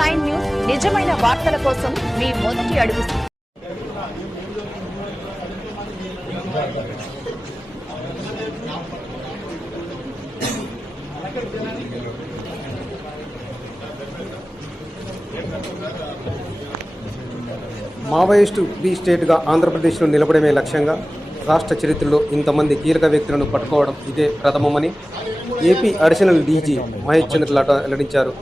Nine news నిజమైన వార్తల కోసం మీ మొదటి అడుగు. మావోయిస్టు బి స్టేట్గా ఆంధ్రప్రదేశ్లో నిలబడమే లక్ష్యంగా రాష్ట్ర చరిత్రలో ఇంతమంది కీలక వ్యక్తులను పట్టుకోవడం ఇదే ప్రథమమని AP additional DG Mahesh Chandra వెల్లడించారు.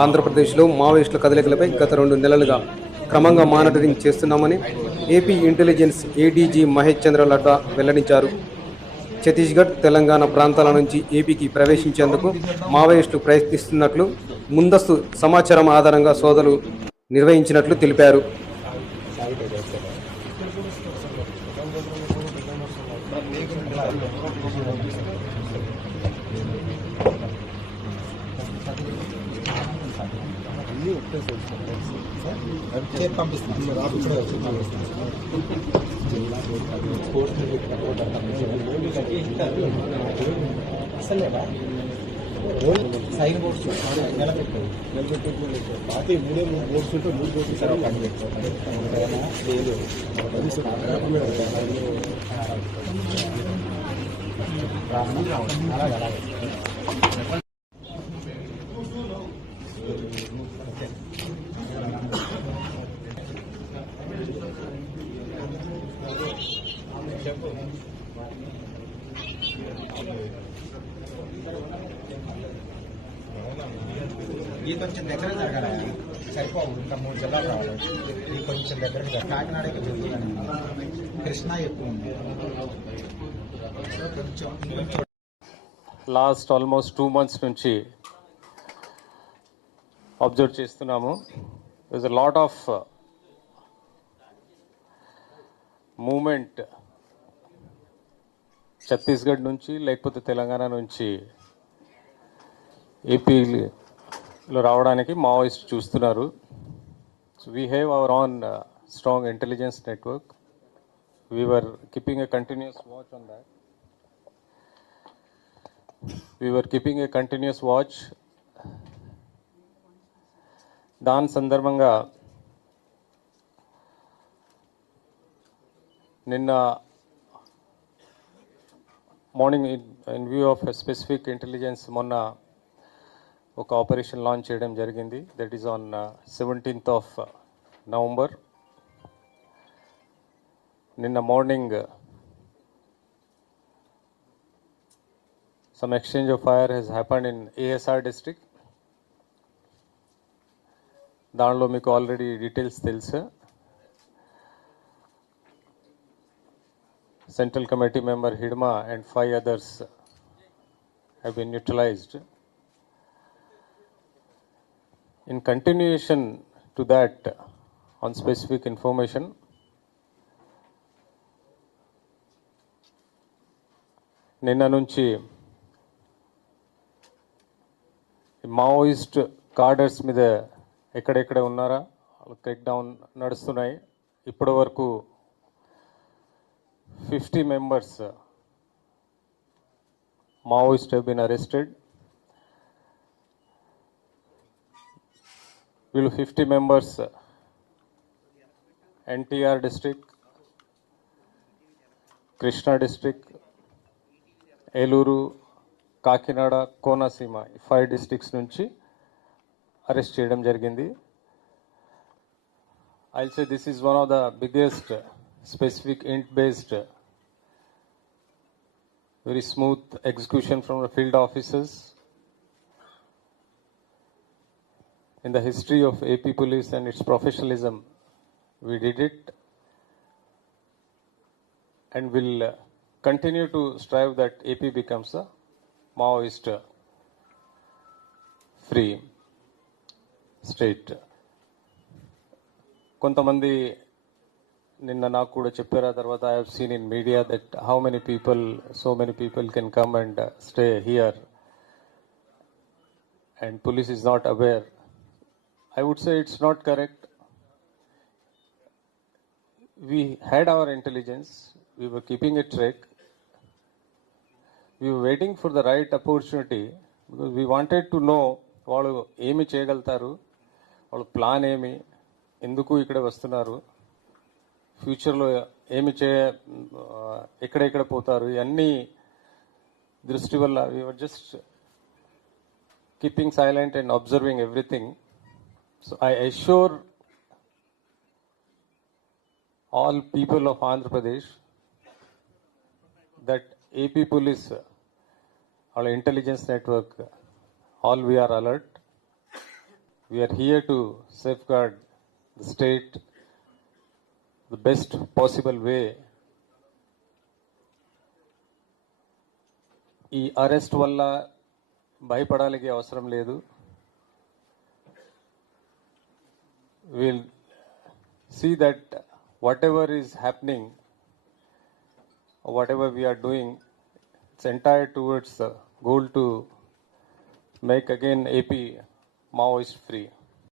ఆంధ్రప్రదేశ్లో మావోయిస్టుల కదలికలపై గత రెండు నెలలుగా క్రమంగా మానిటరింగ్ చేస్తున్నామని AP intelligence ADG Mahesh Chandra Ladda వెల్లడించారు. ఛత్తీస్గఢ్ తెలంగాణ ప్రాంతాల నుంచి ఏపీకి ప్రవేశించేందుకు మావోయిస్టులు ప్రయత్నిస్తున్నట్లు ముందస్తు సమాచారం ఆధారంగా సోదరులు నిర్వహించినట్లు తెలిపారు. చేతి పంపిస్తాను రాబు ఇప్పుడే వచ్చి అసలేదా సైన్ బోర్డ్స్ నిలబెట్టారు పార్టీ మూడే మూడు బోర్డ్స్ ఉంటే మూడు బోర్డ్స్ సార్ పని లేదు అలాగే అలాగే ఈ కొంచెం దగ్గర జరగాలి సరిపోవు. ఇంకా మూడు జిల్లాలు రావాలి. ఈ కొంచెం దగ్గర కాకినాడ కృష్ణా ఎక్కువ ఉంది. కొంచెం లాస్ట్ ఆల్మోస్ట్ టూ మంత్స్ నుంచి అబ్జర్వ్ చేస్తున్నాము. Is a lot of movement Chhattisgarh నుంచి లేకపోతే తెలంగాణ నుంచి ఏపీలో రావడానికి మావోయిస్ట్ చూస్తున్నారు. So we have our own strong intelligence network we are keeping a continuous watch on that we keeping uh, keeping a watch దాని సందర్భంగా నిన్న Morning in view of specific intelligence మొన్న ఒక ఆపరేషన్ లాంచ్ చేయడం జరిగింది that is on seventeenth of November నిన్న morning some exchange of fire has happened in ASR district. దానిలో మీకు ఆల్రెడీ డీటెయిల్స్ తెలుసు central committee member Hidma and five others have been neutralized in continuation to that on specific information నిన్న నుంచి Maoist కార్డర్స్ మీద ఎక్కడెక్కడ ఉన్నారా? క్రేక్ down నడుస్తున్నాయి. ఇప్పటివరకు వరకు fifty members maoist have been arrested వీళ్ళు fifty members NTR district Krishna district Eluru Kakinada Konaseema five districts నుంచి అరెస్ట్ చేయడం జరిగింది. I say this is one of the biggest Specific int based very smooth execution from the field officers in the history of AP police and its professionalism, we did it and will uh, continue to strive that AP becomes a Maoist uh, free state. కొంతమంది నిన్న నాకు కూడా చెప్పారు ఆ తర్వాత I have seen in media that how many people so many people can come and stay here and police is not aware I would say it's not correct we had our intelligence we were keeping a track we waiting for the right opportunity because we wanted to know వాళ్ళు ఏమి చేయగలుగుతారు వాళ్ళ plan ఏమి ఎందుకు ఇక్కడ వస్తున్నారు. ఫ్యూచర్లో ఏమి చే ఆ, ఎక్కడెక్కడ పోతారు ఇవన్నీ దృష్టి వల్ల we are just keeping silent and observing everything so I assure all people of Andhra Pradesh that AP police, our intelligence network, all we are alert. We are here to safeguard the state the best possible way. ఈ arrest వల్ల భయపడాలికి అవసరం లేదు will see that whatever is happening, whatever we are doing, it's entire towards the goal to make again AP Maoist free.